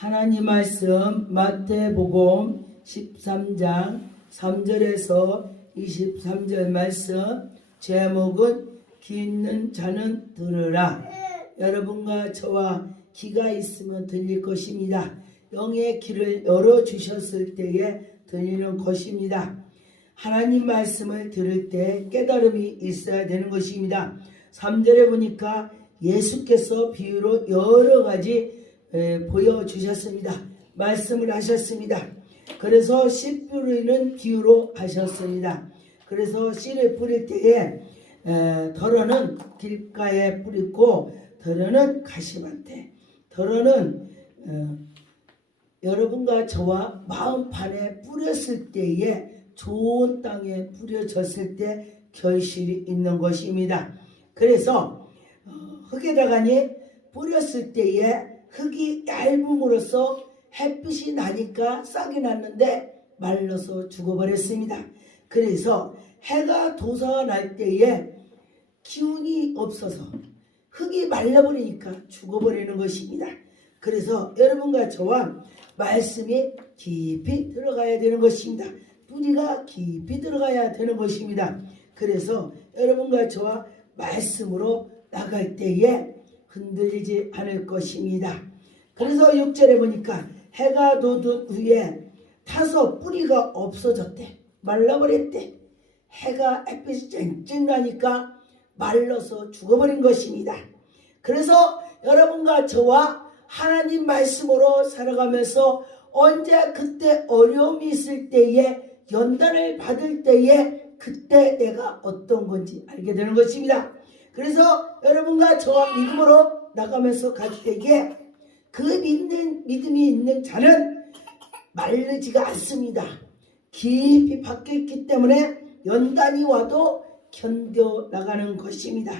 하나님 말씀 마태복음 13장 3절에서 23절 말씀, 제목은 귀 있는 자는 들으라. 여러분과 저와 귀가 있으면 들릴 것입니다. 영의 귀를 열어주셨을 때에 들리는 것입니다. 하나님 말씀을 들을 때 깨달음이 있어야 되는 것입니다. 3절에 보니까 예수께서 비유로 여러 가지 보여주셨습니다. 말씀을 하셨습니다. 그래서 씨 뿌리는 비유로 하셨습니다. 그래서 씨를 뿌릴 때에 덜어는 길가에 뿌리고 덜어는 가시밭에, 덜어는 여러분과 저와 마음판에 뿌렸을 때에 좋은 땅에 뿌려졌을 때 결실이 있는 것입니다. 그래서 흙에다가니 뿌렸을 때에 흙이 얇음으로써 햇빛이 나니까 싹이 났는데 말라서 죽어버렸습니다. 그래서 해가 돋아날 때에 기운이 없어서 흙이 말라버리니까 죽어버리는 것입니다. 그래서 여러분과 저와 말씀이 깊이 들어가야 되는 것입니다. 뿌리가 깊이 들어가야 되는 것입니다. 그래서 여러분과 저와 말씀으로 나갈 때에 흔들리지 않을 것입니다. 그래서 6절에 보니까 해가 돋은 후에 타서 뿌리가 없어졌대. 말라버렸대. 해가 햇빛이 쨍쨍 나니까 말라서 죽어버린 것입니다. 그래서 여러분과 저와 하나님 말씀으로 살아가면서 언제 그때 어려움이 있을 때에 연단을 받을 때에 그때 내가 어떤 건지 알게 되는 것입니다. 그래서 여러분과 저와 믿음으로 나가면서 갈 때에 그 믿음이 있는 자는 마르지가 않습니다. 깊이 박혀 있기 때문에 연단이 와도 견뎌 나가는 것입니다.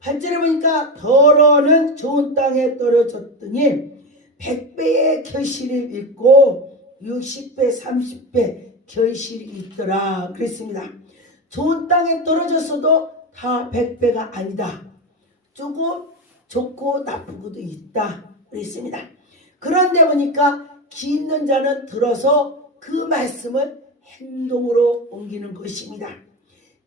8절에 보니까 덜어는 좋은 땅에 떨어졌더니 100배의 결실이 있고 60배 30배 결실이 있더라 그랬습니다. 좋은 땅에 떨어졌어도 다 100배가 아니다. 조금 좋고 나쁜 것도 있다 그랬습니다. 그런데 보니까 귀 있는 자는 들어서 그 말씀을 행동으로 옮기는 것입니다.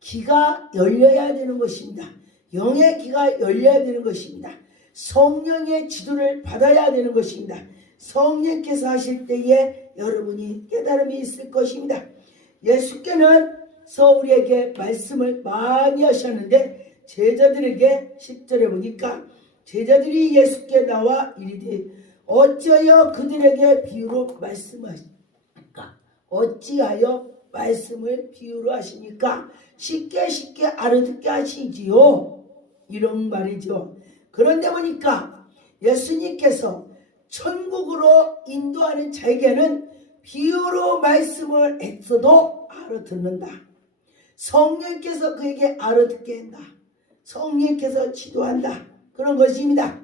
귀가 열려야 되는 것입니다. 영의 귀가 열려야 되는 것입니다. 성령의 지도를 받아야 되는 것입니다. 성령께서 하실 때에 여러분이 깨달음이 있을 것입니다. 예수께서 우리에게 말씀을 많이 하셨는데 제자들에게 10절에 보니까 제자들이 예수께 나와 이르되 어찌하여 그들에게 비유로 말씀하십니까? 어찌하여 말씀을 비유로 하십니까? 쉽게 알아듣게 하시지요. 이런 말이죠. 그런데 보니까 예수님께서 천국으로 인도하는 자에게는 비유로 말씀을 했어도 알아듣는다. 성령께서 그에게 알아듣게 한다. 성령께서 지도한다. 그런 것입니다.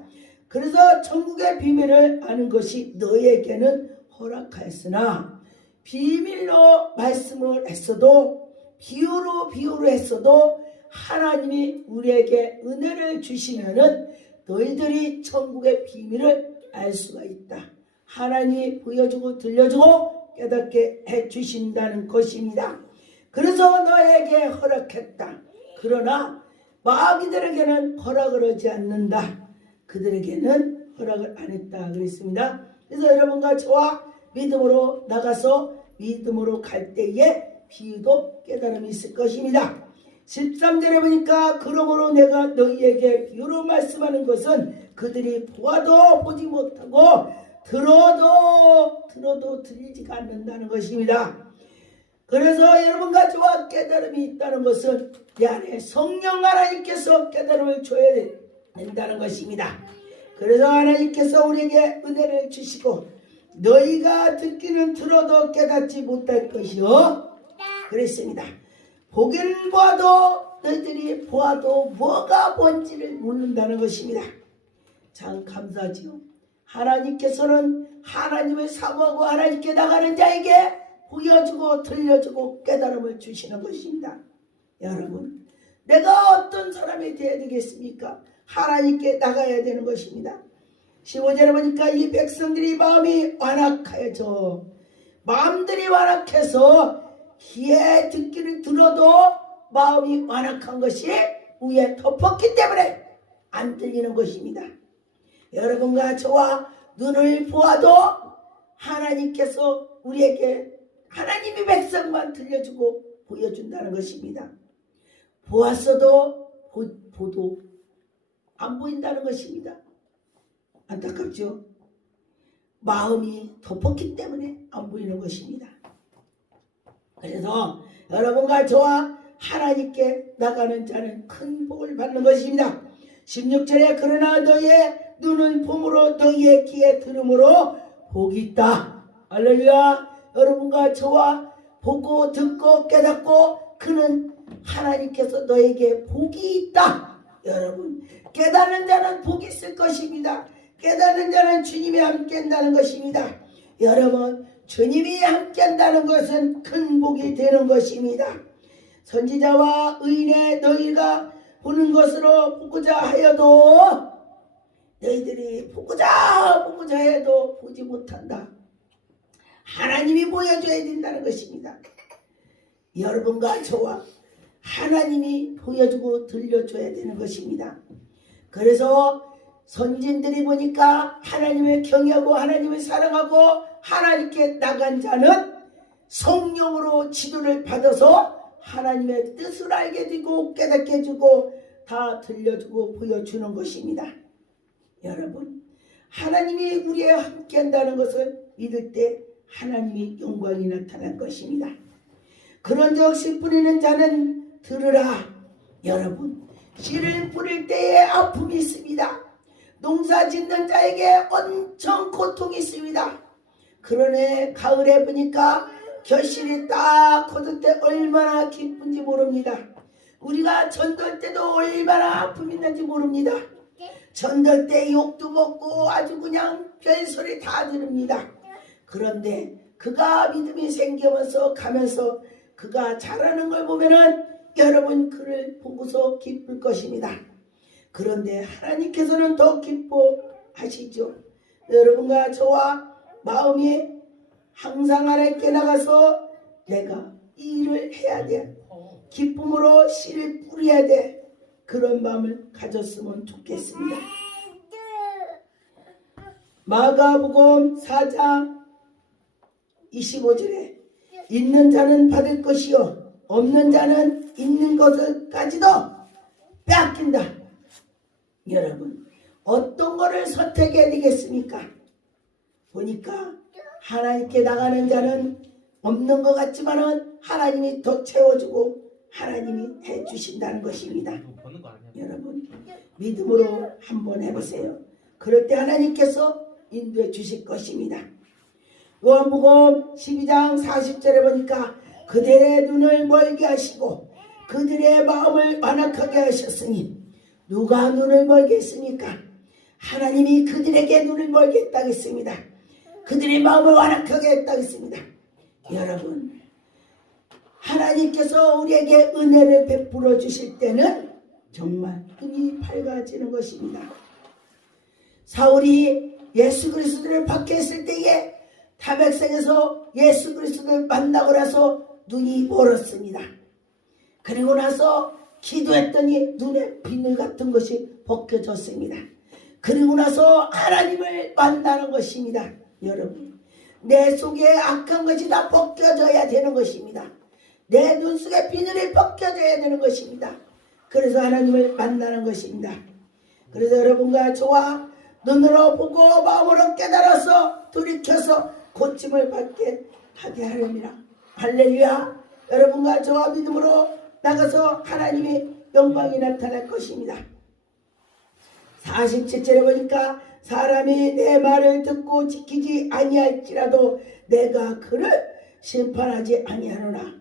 그래서 천국의 비밀을 아는 것이 너에게는 허락하였으나 비밀로 말씀을 했어도 비유로 했어도 하나님이 우리에게 은혜를 주시면은 너희들이 천국의 비밀을 알 수가 있다. 하나님이 보여주고 들려주고 깨닫게 해주신다는 것입니다. 그래서 너에게 허락했다. 그러나 마귀들에게는 허락을 하지 않는다. 그들에게는 허락을 안 했다 그랬습니다. 그래서 여러분과 저와 믿음으로 나가서 믿음으로 갈 때에 비유도 깨달음이 있을 것입니다. 13절에 보니까 그러므로 내가 너희에게 비유로 말씀하는 것은 그들이 보아도 보지 못하고 들어도 들리지가 않는다는 것입니다. 그래서 여러분과 저와 깨달음이 있다는 것은 내 안에 성령 하나님께서 깨달음을 줘야 된다는 것입니다. 그래서 하나님께서 우리에게 은혜를 주시고 너희가 듣기는 들어도 깨닫지 못할 것이요 그랬습니다. 보기는 보아도 너희들이 보아도 뭐가 뭔지를 모른다는 것입니다. 참 감사하지요. 하나님께서는 하나님을 사모하고 하나님께 나가는 자에게 보여주고 들려주고 깨달음을 주시는 것입니다. 여러분, 내가 어떤 사람이 되어야 되겠습니까? 하나님께 나가야 되는 것입니다. 15절에 보니까 이 백성들이 마음이 완악하여져 마음들이 완악해서 귀에 듣기를 들어도 마음이 완악한 것이 위에 덮었기 때문에 안 들리는 것입니다. 여러분과 저와 눈을 보아도 하나님께서 우리에게 하나님의 백성만 들려주고 보여준다는 것입니다. 보았어도 보도 안 보인다는 것입니다. 안타깝죠? 마음이 덮었기 때문에 안 보이는 것입니다. 그래서 여러분과 저와 하나님께 나가는 자는 큰 복을 받는 것입니다. 16절에 그러나 너희의 눈은 봄으로 너희의 귀에 들음으로 복이 있다. 할렐루야. 여러분과 저와 보고 듣고 깨닫고 그는 하나님께서 너에게 복이 있다. 여러분 깨닫는 자는 복이 있을 것입니다. 깨닫는 자는 주님이 함께 한다는 것입니다. 여러분 주님이 함께 한다는 것은 큰 복이 되는 것입니다. 선지자와 의인의 너희가 보는 것으로 보고자 하여도 너희들이 보고자 해도 보지 못한다. 하나님이 보여줘야 된다는 것입니다. 여러분과 저와 하나님이 보여주고 들려줘야 되는 것입니다. 그래서 선진들이 보니까 하나님을 경외하고 하나님을 사랑하고 하나님께 나간 자는 성령으로 지도를 받아서 하나님의 뜻을 알게 되고 깨닫게 해주고 다 들려주고 보여주는 것입니다. 여러분 하나님이 우리와 함께 한다는 것을 믿을 때 하나님의 영광이 나타날 것입니다. 그런즉 씨 뿌리는 자는 들으라. 여러분 씨를 뿌릴 때에 아픔이 있습니다. 농사 짓는 자에게 엄청 고통이 있습니다. 그러네 가을에 보니까 결실이 딱 거둘 때 얼마나 기쁜지 모릅니다. 우리가 전돌 때도 얼마나 아픔이 있는지 모릅니다. 전돌 때 욕도 먹고 아주 그냥 별소리 다 들읍니다. 그런데 그가 믿음이 생기면서 가면서 그가 잘하는 걸 보면은 여러분 그를 보고서 기쁠 것입니다. 그런데 하나님께서는 더 기뻐하시죠. 여러분과 저와 마음이 항상 하나님께 나가서 내가 이 일을 해야 돼. 기쁨으로 씨를 뿌려야 돼. 그런 마음을 가졌으면 좋겠습니다. 마가복음 4장 25절에 있는 자는 받을 것이요 없는 자는 있는 것을까지도 빼앗긴다. 여러분 어떤 거를 선택해야 되겠습니까? 보니까 하나님께 나가는 자는 없는 것 같지만은 하나님이 더 채워주고 하나님이 해주신다는 것입니다. 여러분 믿음으로 한번 해보세요. 그럴 때 하나님께서 인도해 주실 것입니다. 요한복음 12장 40절에 보니까 그들의 눈을 멀게 하시고 그들의 마음을 완악하게 하셨으니 누가 눈을 멀게 했습니까? 하나님이 그들에게 눈을 멀게 했다고 했습니다. 그들의 마음을 완악하게 했다고 했습니다. 여러분 하나님께서 우리에게 은혜를 베풀어 주실 때는 정말 눈이 밝아지는 것입니다. 사울이 예수 그리스도를 박해했을 때에 다백성에서 예수 그리스도를 만나고 나서 눈이 멀었습니다. 그리고 나서 기도했더니 눈에 비늘 같은 것이 벗겨졌습니다. 그리고 나서 하나님을 만나는 것입니다. 여러분 내 속에 악한 것이 다 벗겨져야 되는 것입니다. 내 눈 속에 비늘이 벗겨져야 되는 것입니다. 그래서 하나님을 만나는 것입니다. 그래서 여러분과 저와 눈으로 보고 마음으로 깨달아서 돌이켜서 고침을 받게 하게 하렵니다. 할렐루야. 여러분과 저와 믿음으로 나가서 하나님의 영광이 나타날 것입니다. 47절에 보니까 사람이 내 말을 듣고 지키지 아니할지라도 내가 그를 심판하지 아니하노라.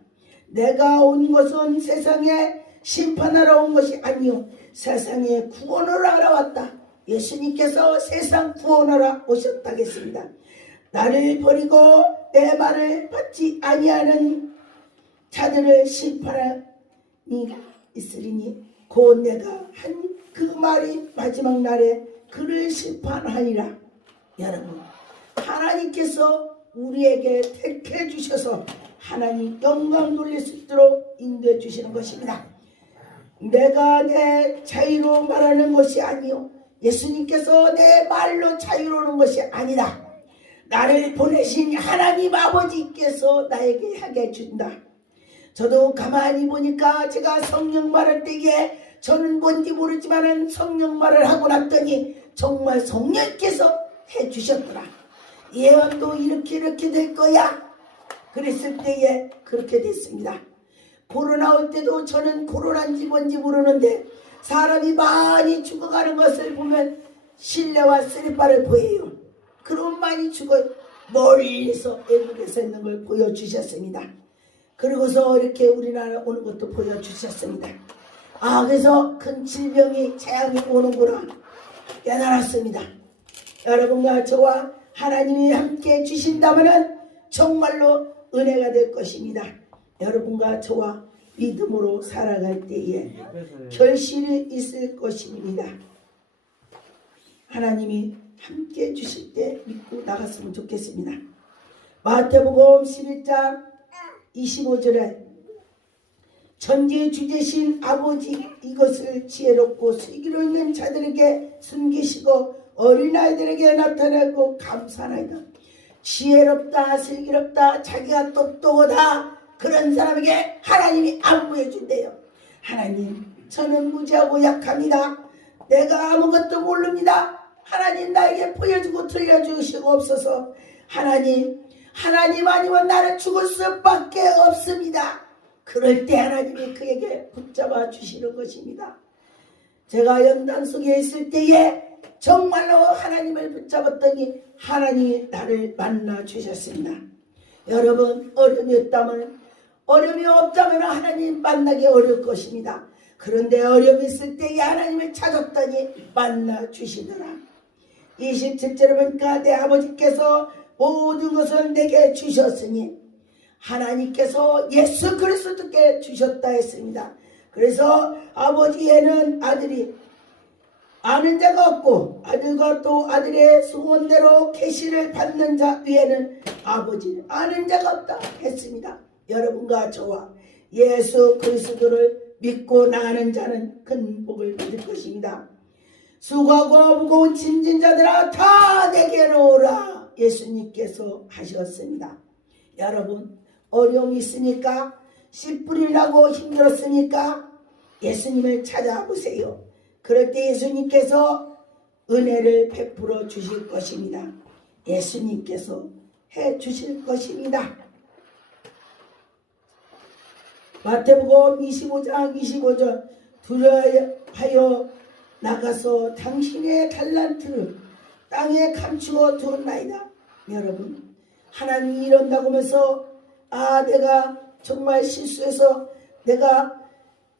내가 온 것은 세상에 심판하러 온 것이 아니요 세상에 구원을 하러 왔다. 예수님께서 세상 구원하러 오셨다겠습니다. 나를 버리고 내 말을 받지 아니하는 자들을 심판하니 있으리니 곧 내가 한 그 말이 마지막 날에 그를 심판하니라. 여러분, 하나님께서 우리에게 택해 주셔서 하나님 영광 돌릴 수 있도록 인도해 주시는 것입니다. 내가 내 자유로 말하는 것이 아니요, 예수님께서 내 말로 자유로운 것이 아니라 나를 보내신 하나님 아버지께서 나에게 하게 준다. 저도 가만히 보니까 제가 성령 말할 때에 저는 뭔지 모르지만 성령 말을 하고 났더니 정말 성령께서 해주셨더라. 예언도 이렇게 될 거야. 그랬을 때에 그렇게 됐습니다. 코로나 올 때도 저는 코로나인지 뭔지 모르는데 사람이 많이 죽어가는 것을 보면 실내와 쓰리바를 보여요. 그럼 많이 죽어요. 멀리서 애국에서 있는 걸 보여주셨습니다. 그리고서 이렇게 우리나라 오는 것도 보여주셨습니다. 아, 그래서 큰 질병이 재앙이 오는구나 깨달았습니다. 여러분과 저와 하나님이 함께 주신다면 정말로 은혜가 될 것입니다. 여러분과 저와 믿음으로 살아갈 때에 결실이 있을 것입니다. 하나님이 함께 주실 때 믿고 나갔으면 좋겠습니다. 마태복음 11장 25절에 천지의 주제신 아버지 이것을 지혜롭고 슬기로 있는 자들에게 숨기시고 어린아이들에게 나타내고 감사하나이다. 지혜롭다 슬기롭다 자기가 똑똑하다 그런 사람에게 하나님이 안부해 준대요. 하나님, 저는 무지하고 약합니다. 내가 아무것도 모릅니다. 하나님 나에게 보여주고 들려주시고 없어서 하나님 아니면 나는 죽을 수밖에 없습니다. 그럴 때 하나님이 그에게 붙잡아 주시는 것입니다. 제가 연단 속에 있을 때에 정말로 하나님을 붙잡았더니 하나님이 나를 만나 주셨습니다. 여러분, 어려움이 없다면 하나님 만나기 어려울 것입니다. 그런데 어려움이 있을 때에 하나님을 찾았더니 만나 주시더라. 27절에 보니까 내 아버지께서 모든 것을 내게 주셨으니 하나님께서 예수 그리스도께 주셨다 했습니다. 그래서 아버지에는 아들이 아는 자가 없고 아들과 또 아들의 소원대로 계시를 받는 자 위에는 아버지를 아는 자가 없다 했습니다. 여러분과 저와 예수 그리스도를 믿고 나가는 자는 큰 복을 받을 것입니다. 수고하고 무거운 짐진 자들아 다 내게로 오라 예수님께서 하셨습니다. 여러분, 어려움이 있으니까 씨 뿌리 나고 힘들었으니까 예수님을 찾아보세요. 그럴 때 예수님께서 은혜를 베풀어 주실 것입니다. 예수님께서 해 주실 것입니다. 마태복음 25장 25절 두려하여 나가서 당신의 달란트를 땅에 감추어 두었나이다. 여러분, 하나님이 이런다고 하면서 내가 정말 실수해서 내가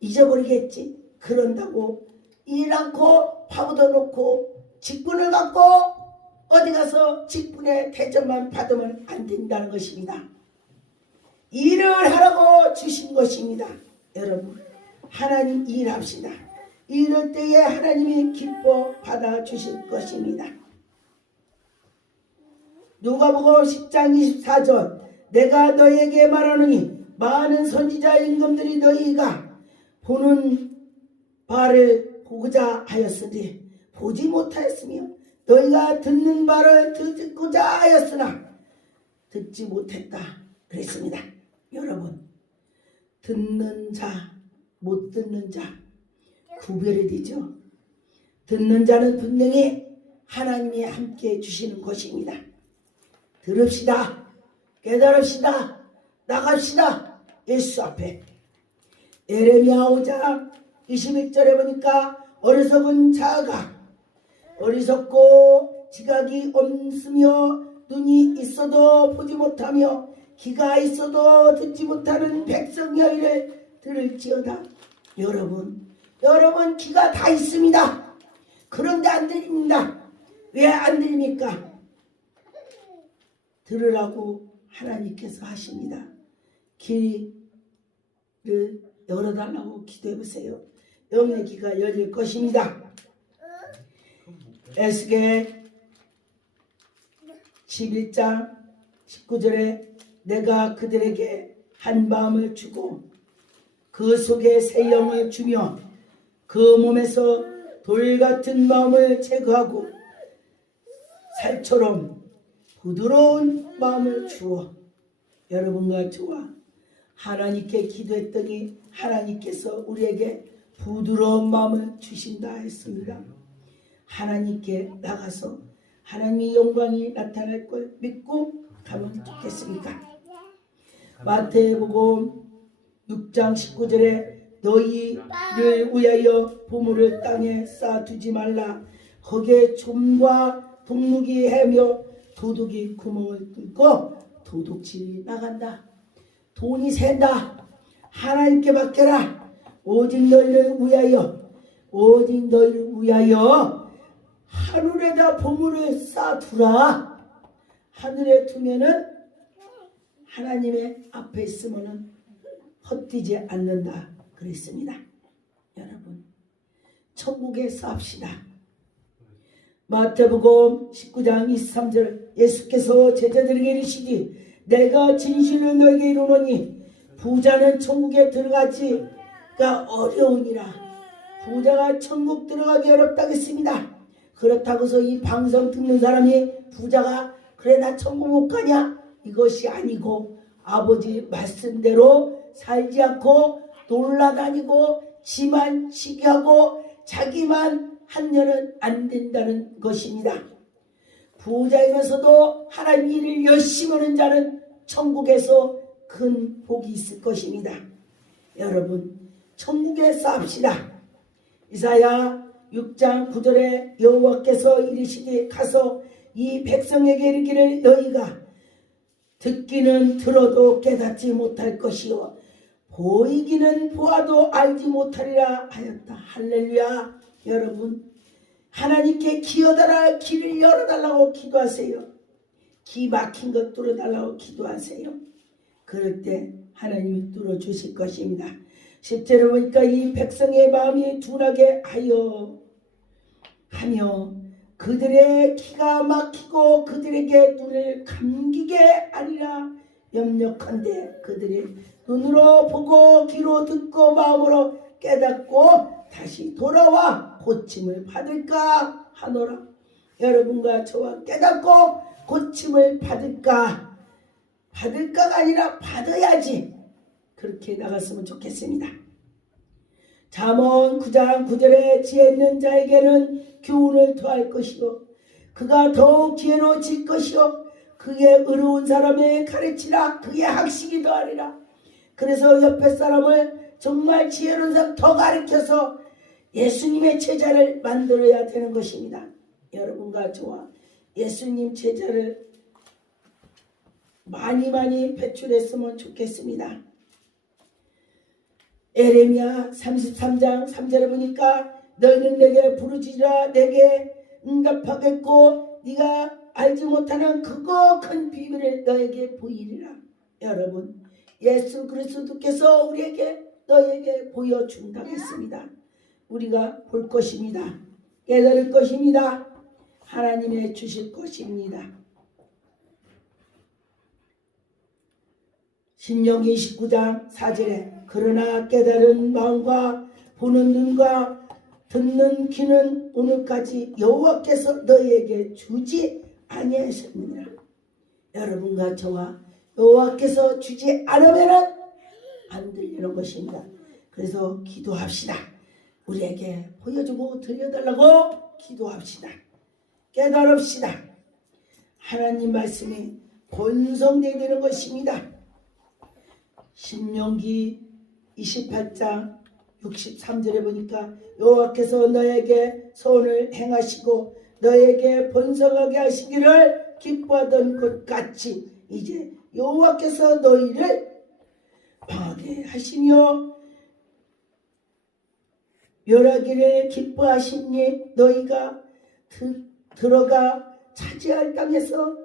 잊어버리겠지 그런다고 일 않고 파묻어 놓고 직분을 갖고 어디 가서 직분의 대접만 받으면 안 된다는 것입니다. 일을 하라고 주신 것입니다. 여러분, 하나님 일합시다. 이럴 때에 하나님이 기뻐 받아주실 것입니다. 누가복음 10장 24절 내가 너에게 말하노니 많은 선지자 임금들이 너희가 보는 바를 보고자 하였으니 보지 못하였으며 너희가 듣는 바를 듣고자 하였으나 듣지 못했다 그랬습니다. 여러분, 듣는 자 못 듣는 자 구별이 되죠. 듣는 자는 분명히 하나님이 함께 주시는 것입니다. 들읍시다. 깨달읍시다. 나갑시다. 예수 앞에. 예레미야 5장 21절에 보니까 어리석은 자가 어리석고 지각이 없으며 눈이 있어도 보지 못하며 귀가 있어도 듣지 못하는 백성 여인을 들을지어다. 여러분 귀가 다 있습니다. 그런데 안 들립니다. 왜 안 들립니까? 들으라고 하나님께서 하십니다. 귀를 열어달라고 기도해 보세요. 영의 귀가 열릴 것입니다. 에스겔 11장 19절에 내가 그들에게 한 마음을 주고 그 속에 새 영을 주며 그 몸에서 돌 같은 마음을 제거하고 살처럼 부드러운 마음을 주어. 여러분과 저와 하나님께 기도했더니 하나님께서 우리에게 부드러운 마음을 주신다 했습니다. 하나님께 나가서 하나님의 영광이 나타날 걸 믿고 가면 좋겠습니까? 마태복음 6장 19절에 너희를 위하여 보물을 땅에 쌓아두지 말라. 거기에 좀과 동룩이 헤며 도둑이 구멍을 뚫고 도둑질이 나간다. 돈이 샌다. 하나님께 맡겨라. 오직 너희를 위하여, 오직 너희를 위하여 하늘에다 보물을 쌓아두라. 하늘에 두면은 하나님의 앞에 있으면은 헛되지 않는다 그랬습니다. 여러분, 천국에 쌉시다. 마태복음 19장 23절 예수께서 제자들에게 이르시되 내가 진실로 너에게 이르노니 부자는 천국에 들어가기가 어려우니라. 부자가 천국 들어가기 어렵다고 했습니다. 그렇다고서 이 방송 듣는 사람이 부자가 그래 나 천국 못 가냐? 이것이 아니고 아버지 말씀대로 살지 않고 놀라다니고 지만 치기하고 자기만 하면은 안 된다는 것입니다. 부자이면서도 하나님 일을 열심히 하는 자는 천국에서 큰 복이 있을 것입니다. 여러분, 천국에 쌉시다. 이사야 6장 9절에 여호와께서 이르시되 가서 이 백성에게 이르기를 너희가 듣기는 들어도 깨닫지 못할 것이요 보이기는 보아도 알지 못하리라 하였다. 할렐루야. 여러분, 하나님께 기어달라 길을 열어달라고 기도하세요. 기 막힌 것 뚫어달라고 기도하세요. 그럴 때 하나님이 뚫어주실 것입니다. 10절에 보니까 이 백성의 마음이 둔하게 하며 그들의 기가 막히고 그들에게 눈을 감기게 하리라. 염려컨대 그들이 눈으로 보고 귀로 듣고 마음으로 깨닫고 다시 돌아와 고침을 받을까 하노라. 여러분과 저와 깨닫고 고침을 받을까가 아니라 받아야지. 그렇게 나갔으면 좋겠습니다. 잠언 9장 9절에 지혜 있는 자에게는 교훈을 더할 것이요 그가 더욱 지혜로워질 것이요 그의 의로운 사람의 가르치라. 그의 학식이 더하리라. 그래서 옆에 사람을 정말 지혜로운 사람 더 가르쳐서 예수님의 제자를 만들어야 되는 것입니다. 여러분과 저와 예수님 제자를 많이 배출했으면 좋겠습니다. 에레미야 33장 3절에 보니까 너희는 내게 부르짖으라 내게 응답하겠고 네가 알지 못하는 크고 큰 비밀을 너에게 보이리라. 여러분, 예수 그리스도께서 우리에게 너에게 보여준다고 했습니다. 우리가 볼 것입니다. 깨달을 것입니다. 하나님의 주실 것입니다. 신명기 29장 4절에 그러나 깨달은 마음과 보는 눈과 듣는 귀는 오늘까지 여호와께서 너희에게 주지 아니하셨느니라. 여러분과 저와 여호와께서 주지 않으면 안 들리는 것입니다. 그래서 기도합시다. 우리에게 보여주고 들려달라고 기도합시다. 깨달읍시다. 하나님 말씀이 본성되어야 되는 것입니다. 신명기 28장 63절에 보니까 여호와께서 너에게 선을 행하시고 너에게 번성하게 하시기를 기뻐하던 것 같이 이제 여호와께서 너희를 방하게 하시며 멸하기를 기뻐하시니 너희가 들어가 차지할 땅에서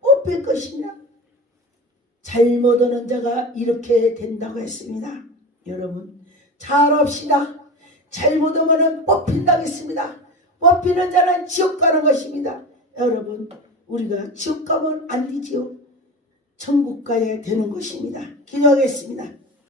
뽑힐 것이냐. 잘못 오는 자가 이렇게 된다고 했습니다. 여러분, 잘합시다. 잘못 오면 뽑힌다고 했습니다. 뽑히는 자는 지옥 가는 것입니다. 여러분, 우리가 지옥 가면 안 되지요. 천국 가야 되는 것입니다. 기도하겠습니다.